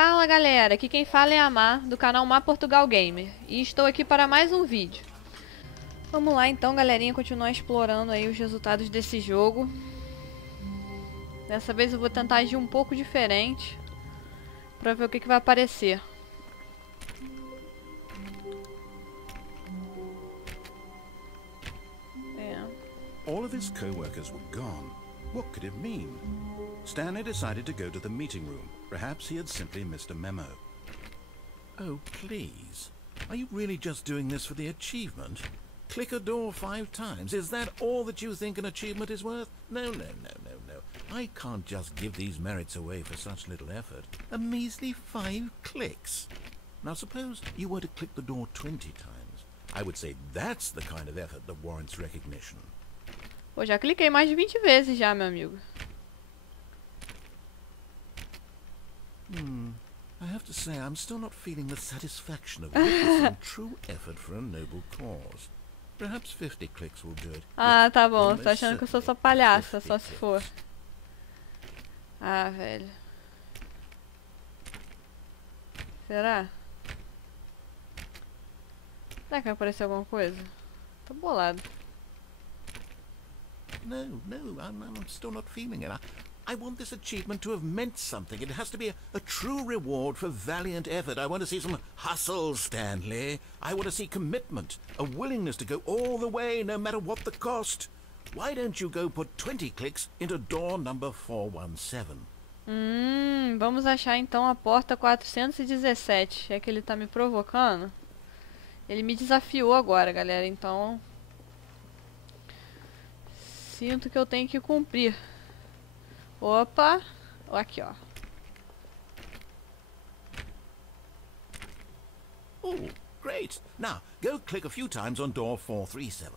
Fala galera, aqui quem fala é a Má, do canal Má Portugal Gamer, e estou aqui para mais um vídeo. Vamos lá então galerinha, continuar explorando aí os resultados desse jogo. Dessa vez eu vou tentar agir um pouco diferente, para ver o que vai aparecer. All of his co-workers were gone. What could it mean? Stanley decided to go to the meeting room. Perhaps he had simply missed a memo. Oh, please. Are you really just doing this for the achievement? Click a door 5 times. Is that all that you think an achievement is worth? No. I can't just give these merits away for such little effort. A measly 5 clicks. Now suppose you were to click the door 20 times. I would say that's the kind of effort that warrants recognition. Pô, já cliquei mais de 20 vezes já, meu amigo. I have to say, I'm still not feeling the satisfaction of witnessing true effort for a noble cause. Perhaps 50 clicks will do it. Ah, tá bom. Tô achando que eu sou só palhaça, só se for. Ah, velho. Será? Será que vai aparecer alguma coisa? Tô bolado. No, I'm still not feeling it. I want this achievement to have meant something. It has to be a true reward for valiant effort. I want to see some hustle, Stanley. I want to see commitment, a willingness to go all the way, no matter what the cost. Why don't you go put 20 clicks into door number 417? Vamos achar então a porta 417. É que ele tá me provocando. Ele me desafiou agora, galera, então... Sinto que eu tenho que cumprir. Opa! Aqui, ó. Oh, great. Now, go click a few times on door 437.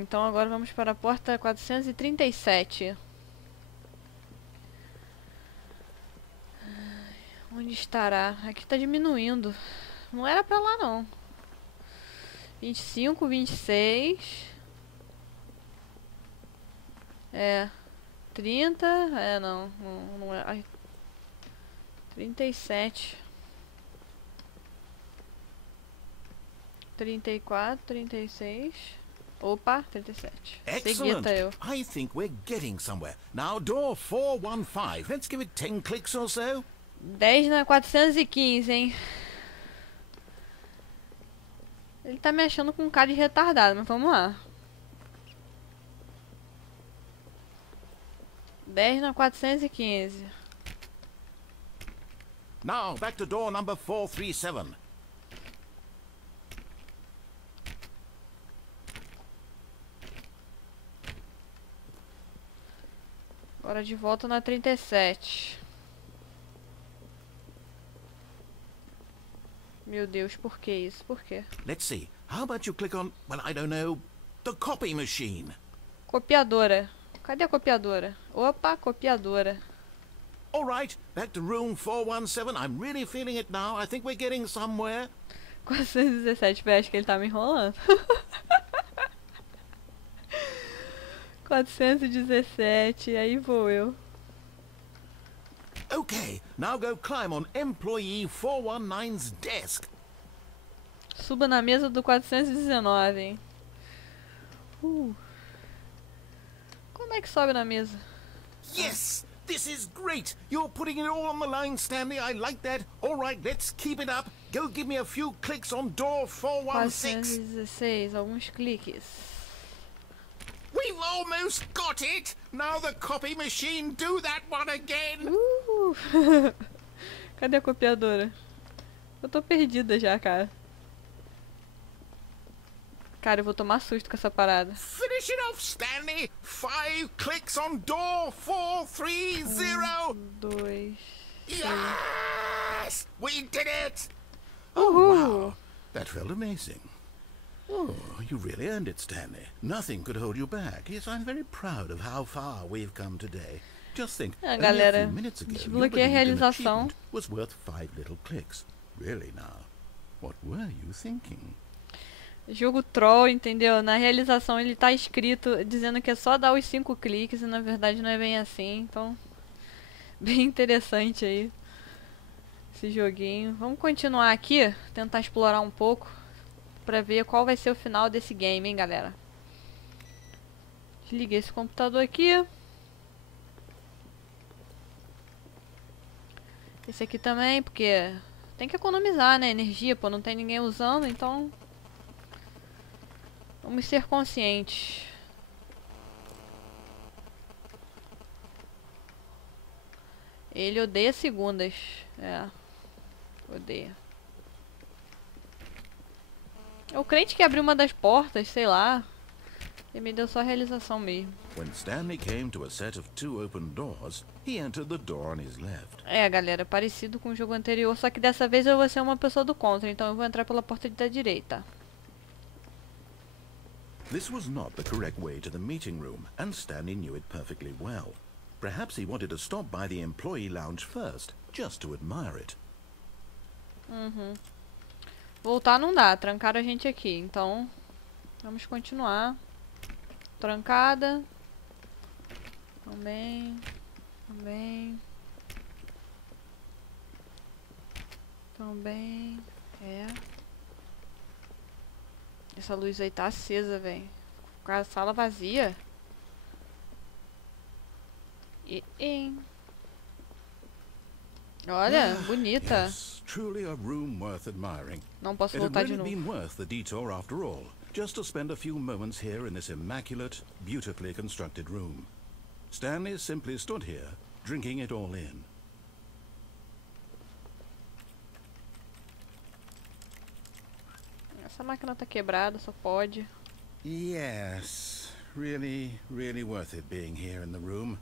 Então agora vamos para a porta 437. Onde estará? Aqui tá diminuindo. Não era pra lá, não. 25, 26... 30, não é, ai, 37, 34, 36, opa, 37. Excellent. I think we're getting somewhere. Now door 415. Let's give it 10 clicks or so. 10 na 415, hein? Ele tá me achando com um cara de retardado, mas vamos lá. 10 na 415. Now, back to door number 437. Agora de volta na 37. Meu Deus, por que isso? Por quê? Let's see. How about you click on, well, I don't know, the copy machine? Copiadora. Cadê a copiadora? Opa, copiadora. All right, back to room 417. I'm really feeling it now. I think we're getting somewhere. 417, acho que ele tá me enrolando. 417, aí vou eu. Okay, now go climb on employee 419's desk. Suba na mesa do 419, hein? Como é que sobe na mesa? Yes! This is great! You're putting it all on the line, Stanley. I like that. All right, let's keep it up. Go give me a few clicks on door 416. 416, alguns cliques. We've almost got it! Now the copy machine, do that one again! Cadê a copiadora? Eu tô perdida já, cara. Cara, eu vou tomar susto com essa parada. Finish it off, Stanley! 5 clicks on door 430! 1, 2, 3. Yes! We did it! Uhul! Oh, wow. That felt amazing. Oh, you really earned it, Stanley. Nothing could hold you back. Yes, I'm very proud of how far we've come today. Just think, galera, a few minutes ago, desbloqueei a realização. Was worth 5 little clicks. Really now, what were you thinking? Jogo troll, entendeu? Na realização ele tá escrito dizendo que é só dar os 5 cliques e na verdade não é bem assim, então bem interessante aí. Esse joguinho. Vamos continuar aqui, tentar explorar um pouco, pra ver qual vai ser o final desse game, hein, galera. Desliguei esse computador aqui. Esse aqui também, porque tem que economizar, né, energia, pô, não tem ninguém usando, então vamos ser conscientes. Ele odeia segundas. É. Odeia. É o crente que abriu uma das portas, sei lá. Ele me deu só a realização mesmo. When Stanley came to a set of 2 open doors, he entered the door on his left. É, galera, parecido com o jogo anterior, só que dessa vez eu vou ser uma pessoa do contra, então eu vou entrar pela porta da direita. This was not the correct way to the meeting room, and Stanley knew it perfectly well. Perhaps he wanted to stop by the employee lounge first, just to admire it. Voltar não dá, trancaram a gente aqui, então vamos continuar. Trancada. Também. Também. Também. É. Essa luz aí tá acesa, velho. Com a sala vazia. Olha, bonita. Yes, truly a room worth admiring. Não posso It had voltar de really novo. been worth the detour after all, just to spend a few moments here in this immaculate, beautifully constructed room. Stanley simply stood here, drinking it all in. Essa máquina tá quebrada, só pode. Yes, really, really worth it being here in the room.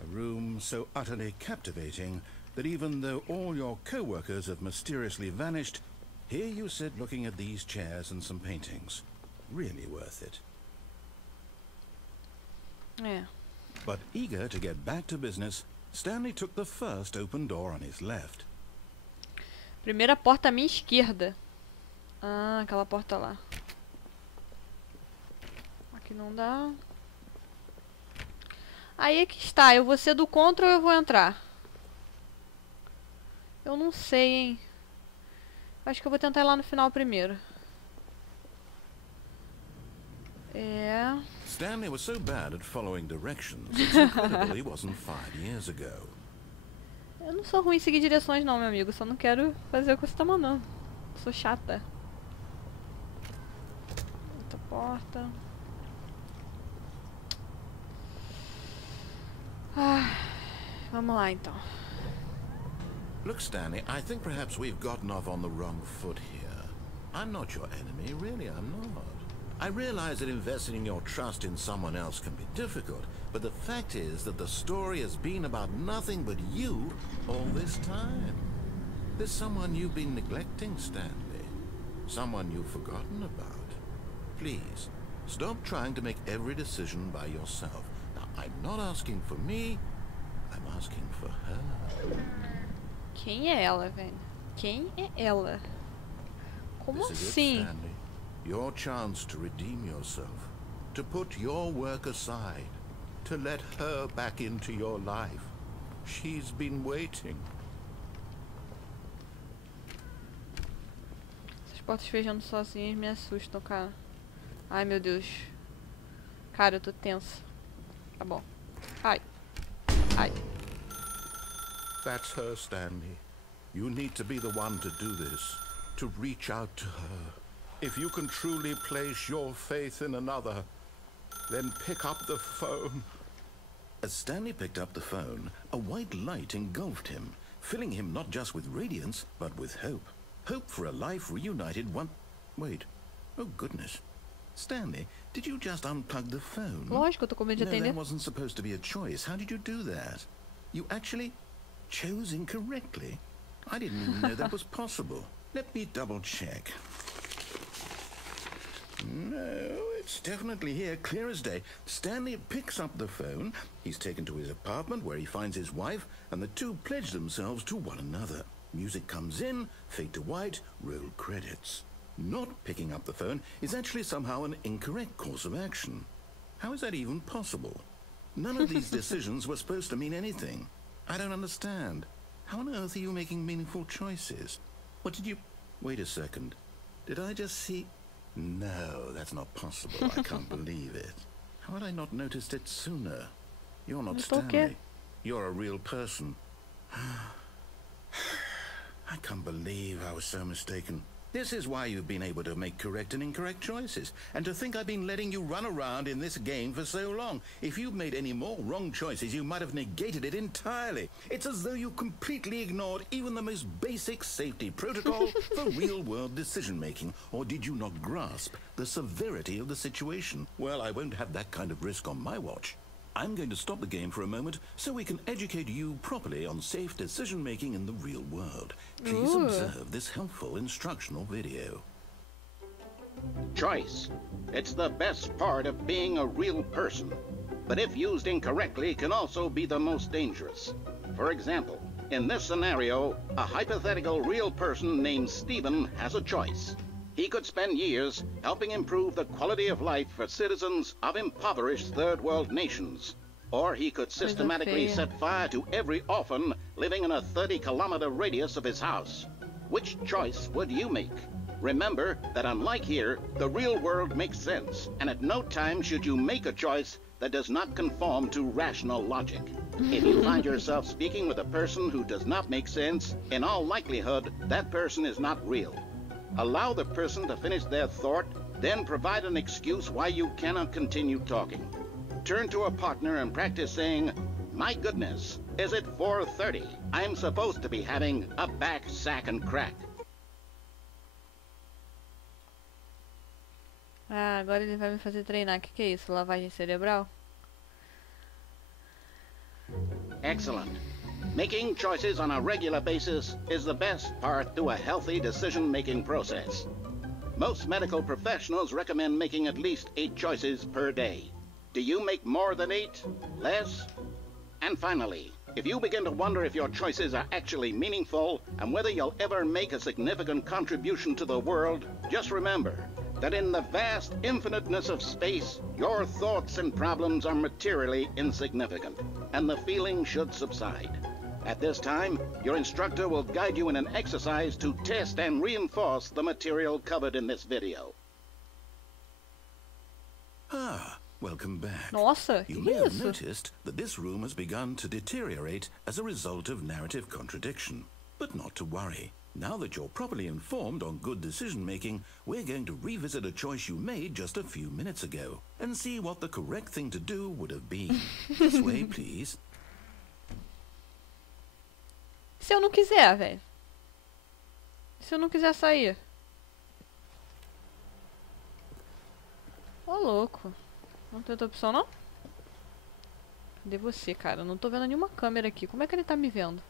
A room so utterly captivating that even though all your co-workers have mysteriously vanished, here you sit looking at these chairs and some paintings. Really worth it. É. But eager to get back to business, Stanley took the first open door on his left. Primeira porta à minha esquerda. Ah, aquela porta lá. Aqui não dá. Aí é que está. Eu vou ser do contra ou eu vou entrar? Eu não sei, hein. Acho que eu vou tentar ir lá no final primeiro. É. Stanley was so bad at following directions, it's incredible he wasn't fired years ago. Eu não sou ruim em seguir direções não, meu amigo. Só não quero fazer o que você tá mandando. Sou chata. Outra porta. Ah, vamos lá então. Look, Stanley, I think perhaps we've gotten off on the wrong foot here. I'm not your enemy, really, I'm not. I realize that investing your trust in someone else can be difficult, but the fact is that the story has been about nothing but you all this time. There's someone you've been neglecting, Stanley. Someone you've forgotten about. Please, stop trying to make every decision by yourself. Now, I'm not asking for me, I'm asking for her. Quem é ela, velho? Quem é ela? Como This is it, assim? Stanley. Your chance to redeem yourself, to put your work aside, to let her back into your life. She's been waiting. Essas portas fechando sozinhas me assustam, cara. Ai, meu Deus. Cara, eu tô tensa. Tá bom. Ai. Ai. That's her, Stanley. You need to be the one to do this, to reach out to her. If you can truly place your faith in another, then pick up the phone. As Stanley picked up the phone, a white light engulfed him, filling him not just with radiance, but with hope. Hope for a life reunited one... Wait. Oh, goodness. Stanley, did you just unplug the phone? Lógico, eu tô com medo de No, atender. there wasn't supposed to be a choice. How did you do that? You actually chose incorrectly? I didn't even know that was possible. Let me double check. No, it's definitely here, clear as day. Stanley picks up the phone. He's taken to his apartment where he finds his wife, and the two pledge themselves to one another. Music comes in, fade to white, roll credits. Not picking up the phone is actually somehow an incorrect course of action. How is that even possible? None of these decisions were supposed to mean anything. I don't understand. How on earth are you making meaningful choices? What did you... Wait a second. Did I just see... No, that's not possible. I can't believe it. How had I not noticed it sooner? You're not Stanley. You're a real person. I can't believe I was so mistaken. This is why you've been able to make correct and incorrect choices. And to think I've been letting you run around in this game for so long. If you'd made any more wrong choices, you might have negated it entirely. It's as though you completely ignored even the most basic safety protocol for real-world decision-making. Or did you not grasp the severity of the situation? Well, I won't have that kind of risk on my watch. I'm going to stop the game for a moment so we can educate you properly on safe decision-making in the real world. Please observe this helpful instructional video. Choice. It's the best part of being a real person, but if used incorrectly can also be the most dangerous. For example, in this scenario, a hypothetical real person named Stephen has a choice. He could spend years helping improve the quality of life for citizens of impoverished third world nations. Or he could systematically set fire to every orphan living in a 30-kilometer radius of his house. Which choice would you make? Remember that unlike here, the real world makes sense, and at no time should you make a choice that does not conform to rational logic. If you find yourself speaking with a person who does not make sense, in all likelihood, that person is not real. Allow the person to finish their thought, then provide an excuse why you cannot continue talking. Turn to a partner and practice saying, "My goodness, is it 4:30? I'm supposed to be having a back, sack, and crack." Ah, agora ele vai me fazer treinar. O que é isso? Lavagem cerebral? Excellent. Making choices on a regular basis is the best part to a healthy decision-making process. Most medical professionals recommend making at least 8 choices per day. Do you make more than 8? Less? And finally, if you begin to wonder if your choices are actually meaningful and whether you'll ever make a significant contribution to the world, just remember that in the vast infiniteness of space, your thoughts and problems are materially insignificant, and the feeling should subside. At this time, your instructor will guide you in an exercise to test and reinforce the material covered in this video. Ah, welcome back. Nossa, you may have noticed that this room has begun to deteriorate as a result of narrative contradiction. But not to worry. Now that you're properly informed on good decision-making, we're going to revisit a choice you made just a few minutes ago and see what the correct thing to do would have been. This way, please. Se eu não quiser, velho? Se eu não quiser sair? Ô, louco. Não tem outra opção, não? Cadê você, cara? Eu não tô vendo nenhuma câmera aqui. Como é que ele tá me vendo?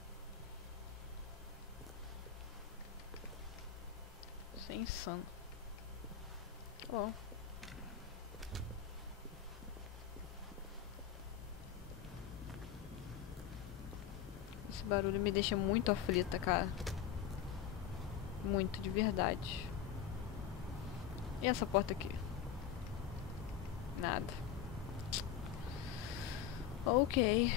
Isso é insano. Tá bom. Esse barulho me deixa muito aflita, cara. Muito, de verdade. E essa porta aqui? Nada. Ok.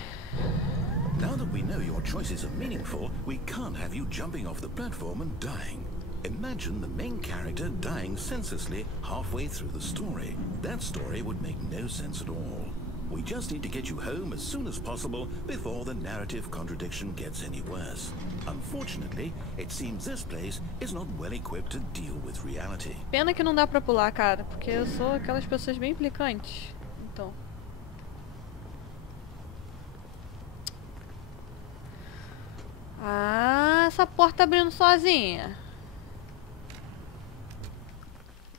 Now that we know your choices are meaningful, we can't have you jumping off the platform and dying. Imagine the main character dying senselessly halfway through the story. That story would make no sense at all. We just need to get you home as soon as possible before the narrative contradiction gets any worse. Unfortunately, it seems this place is not well equipped to deal with reality. Pena que não dá pra pular, cara, porque eu sou aquelas pessoas bem implicantes. Então. Ah, essa porta abrindo sozinha.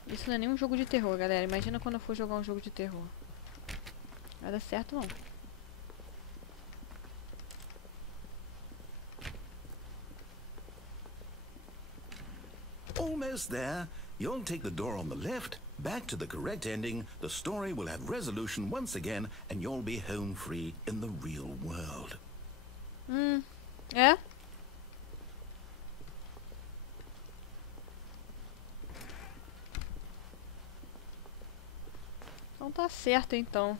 Isso não é nenhum jogo de terror, galera. Imagina quando eu for jogar um jogo de terror. Não vai dar certo, não. Almost there. You'll take the door on the left, back to the correct ending, the story will have resolution once again, and you'll be home free in the real world. É? Então tá certo, então.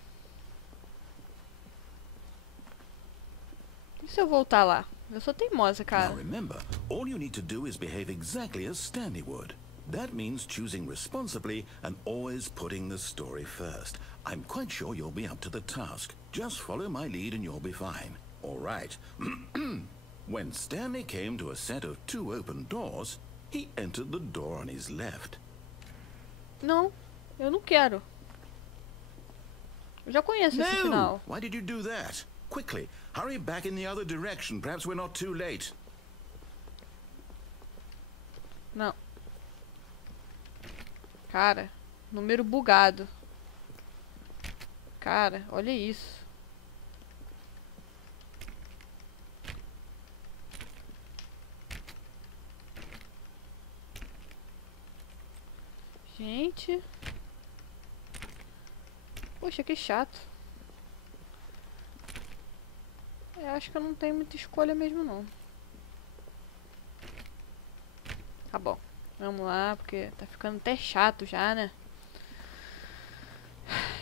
E se eu voltar lá? Eu sou teimosa, cara. Now remember, all you need to do is behave exactly as Stanley would. That means choosing responsibly and always putting the story first. I'm quite sure you'll be up to the task. Just follow my lead and you'll be fine. All right. When Stanley came to a set of 2 open doors, he entered the door on his left. Não, eu não quero. Eu já conheço esse final. Why did you do that? Quickly, hurry back in the other direction. Perhaps we're not too late. Não. Cara, número bugado. Cara, olha isso. Gente. Poxa, que chato. Acho que eu não tenho muita escolha mesmo, não. Tá bom. Vamos lá, porque tá ficando até chato já, né?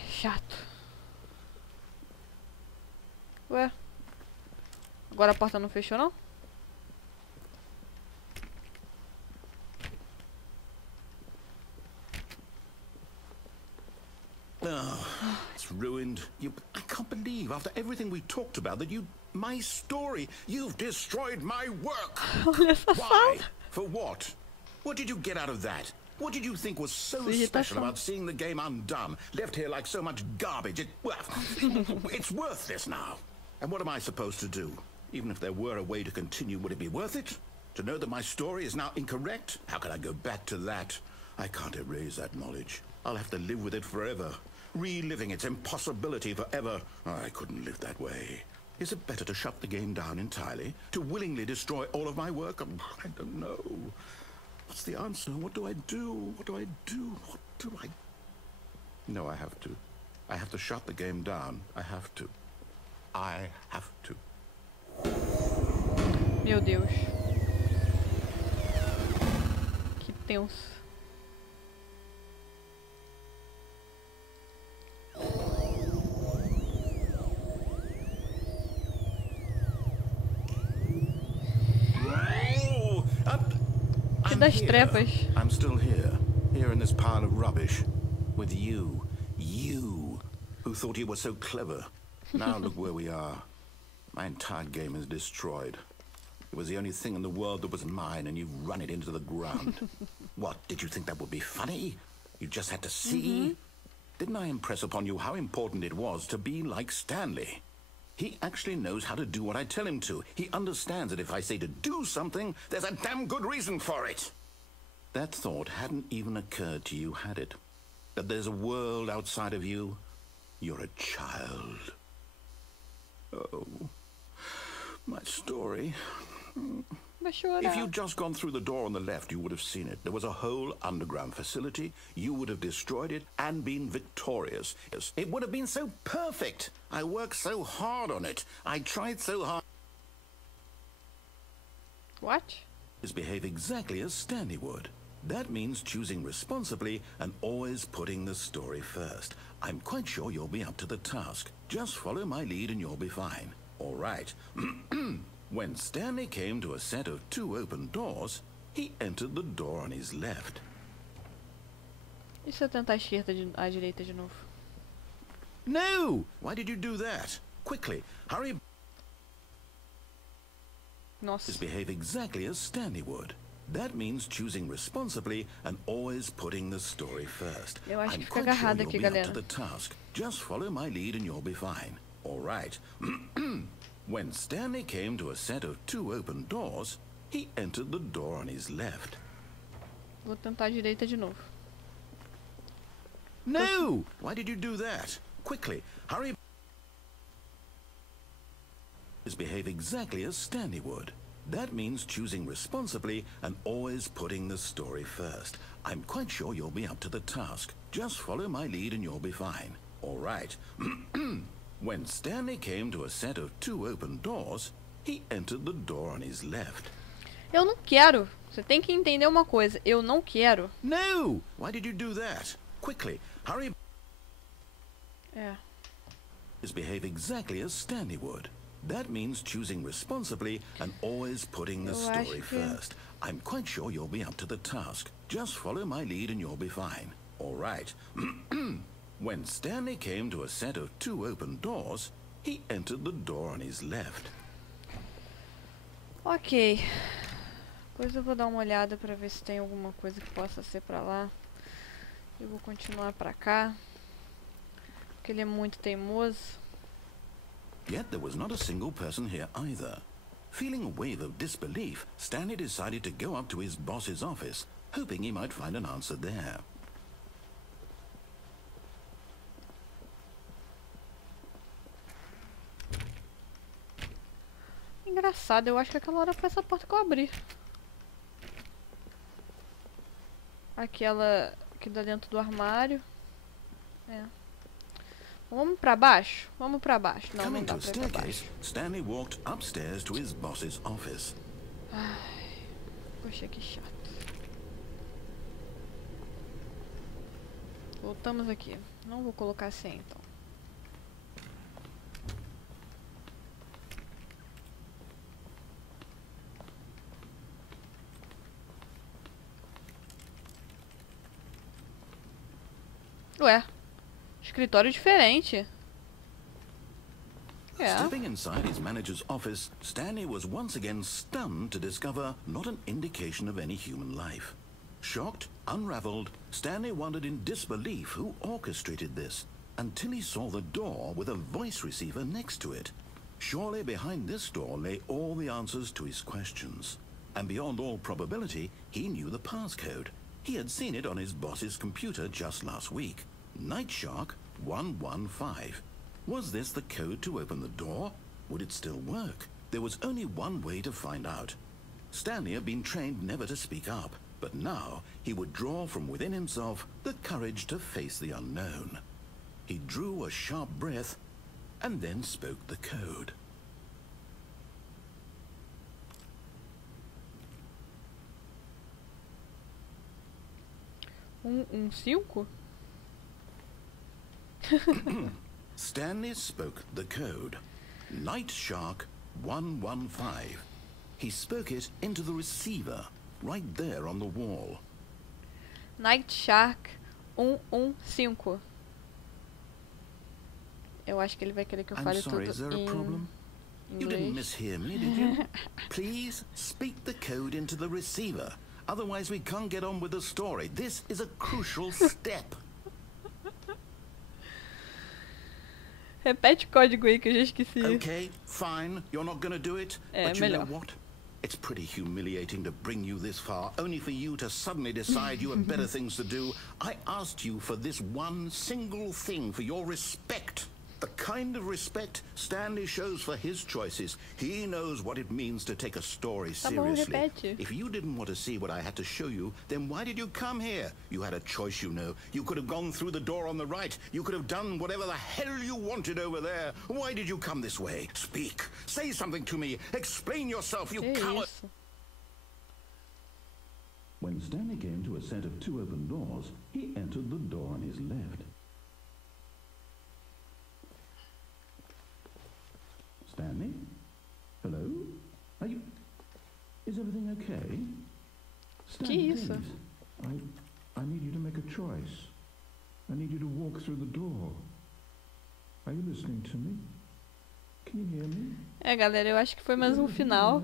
Chato. Ué? Agora a porta não fechou, não? Oh, it's ruined. I can't believe, after everything we talked about, that my story, you've destroyed my work. Why? For what? What did you get out of that? What did you think was so special about seeing the game undone, left here like so much garbage? It's worthless now. And what am I supposed to do? Even if there were a way to continue, would it be worth it? To know that my story is now incorrect? How can I go back to that? I can't erase that knowledge. I'll have to live with it forever, reliving its impossibility forever. I couldn't live that way. Is it better to shut the game down entirely? To willingly destroy all of my work? I don't know. What's the answer? What do I do? What do I do? What do I... No, I have to. I have to shut the game down. I have to. I have to. Meu Deus. Que tenso. Das trepas. I'm still here in this pile of rubbish, with you, who thought you were so clever. Now look where we are. My entire game is destroyed. It was the only thing in the world that was mine, and you've run it into the ground. What, did you think that would be funny? You just had to see? Didn't I impress upon you how important it was to be like Stanley? He actually knows how to do what I tell him to. He understands that if I say to do something, there's a damn good reason for it. That thought hadn't even occurred to you, had it? That there's a world outside of you? You're a child. Oh, my story. If you'd just gone through the door on the left, you would have seen it. There was a whole underground facility. You would have destroyed it and been victorious. It would have been so perfect. I worked so hard on it. I tried so hard. What? Behave exactly as Stanley would. That means choosing responsibly and always putting the story first. I'm quite sure you'll be up to the task. Just follow my lead and you'll be fine. All right. When Stanley came to a set of 2 open doors, he entered the door on his left. E se eu tentar a direita de novo? No! Why did you do that? Quickly, hurry. Nossa. Behave exactly as Stanley would. That means choosing responsibly and always putting the story first. Eu acho que I'm fica quite sure agarrada you'll aqui, be up galera. to the task. Just follow my lead and you'll be fine. All right. When Stanley came to a set of 2 open doors, he entered the door on his left. Vou tentar a direita de novo. No! Why did you do that? Quickly, hurry. Behave exactly as Stanley would. That means choosing responsibly and always putting the story first. I'm quite sure you'll be up to the task. Just follow my lead and you'll be fine. All right. When Stanley came to a set of 2 open doors, he entered the door on his left. Eu não quero. Você tem que entender uma coisa. Eu não quero. No! Why did you do that? Quickly, hurry. É. Behave exactly as Stanley would. That means choosing responsibly and always putting the story first. I'm quite sure you'll be up to the task. Just follow my lead and you'll be fine. All right. When Stanley came to a set of 2 open doors, he entered the door on his left. Ok. Depois eu vou dar uma olhada pra ver se tem alguma coisa que possa ser pra lá. Eu vou continuar pra cá. Porque ele é muito teimoso. Yet there was not a single person here either. Feeling a wave of disbelief, Stanley decided to go up to his boss's office, hoping he might find an answer there. Engraçado, eu acho que aquela hora foi essa porta que eu abri. Aquela aqui da dentro do armário. É. Vamos pra baixo? Vamos pra baixo. Não, não dá pra ir pra baixo. Stanley walked upstairs to his boss's office. Ai, poxa, que chato. Voltamos aqui. Não vou colocar assim, então. Ué, escritório diferente. Stepping inside his manager's office, Stanley was once again stunned to discover not an indication of any human life. Shocked, unraveled, Stanley wondered in disbelief who orchestrated this, until he saw the door with a voice receiver next to it. Surely behind this door lay all the answers to his questions. And beyond all probability, he knew the passcode. He had seen it on his boss's computer just last week. Nightshark 115. Was this the code to open the door? Would it still work? There was only one way to find out. Stanley had been trained never to speak up, but now he would draw from within himself the courage to face the unknown. He drew a sharp breath and then spoke the code. Cinco? Stanley spoke the code. Nightshark 115. He spoke it into the receiver, right there on the wall. Nightshark 115. Eu acho que ele vai querer que eu fale tudo is there a problem? You didn't mishear me, did you? Please speak the code into the receiver. Otherwise we can't get on with the story. This is a crucial step. Repete o código aí que eu já esqueci. Okay, fine. You're not going to do it. But you know what? It's pretty humiliating to bring you this far, only for you to suddenly decide you have better things to do. I asked you for this one single thing, for your respect. The kind of respect Stanley shows for his choices. He knows what it means to take a story seriously. If you didn't want to see what I had to show you, then why did you come here? You had a choice, you know. You could have gone through the door on the right. You could have done whatever the hell you wanted over there. Why did you come this way? Speak. Say something to me. Explain yourself, you coward. When Stanley came to a set of 2 open doors, he entered the door on his left. Stanley? Hello? Are you... Is everything okay? Stanley, please. I need you to make a choice. I need you to walk through the door. Are you listening to me? Can you hear me? É, galera, eu acho que foi mais um final.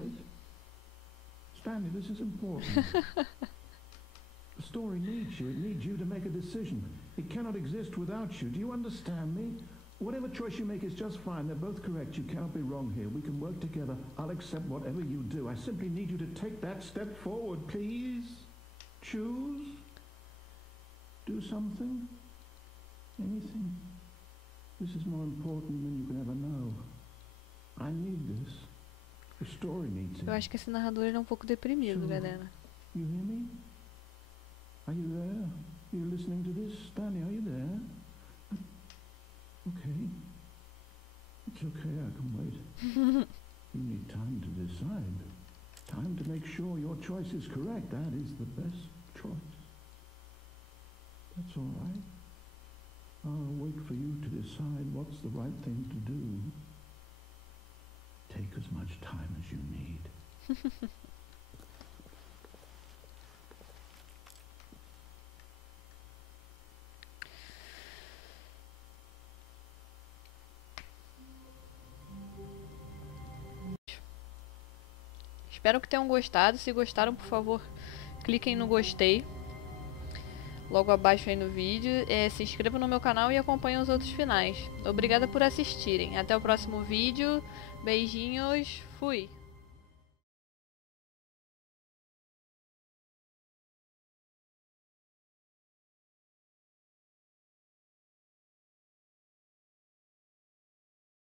Stanley, this is important. The story needs you. It needs you to make a decision. It cannot exist without you. Do you understand me? Whatever choice you make is just fine. They're both correct. You cannot be wrong here. We can work together. I'll accept whatever you do. I simply need you to take that step forward, please. Choose. Do something. Anything. This is more important than you can ever know. I need this. The story needs it. Eu acho que esse narrador é um pouco deprimido, galera. You hear me? Are you there? Are you listening to this? Stanley, are you there? Okay. It's okay, I can wait. You need time to decide. Time to make sure your choice is correct. That is the best choice. That's all right. I'll wait for you to decide what's the right thing to do. take as much time as you need. Espero que tenham gostado. Se gostaram, por favor, cliquem no gostei logo abaixo aí no vídeo. Se inscrevam no meu canal e acompanhem os outros finais. Obrigada por assistirem. Até o próximo vídeo. Beijinhos. Fui!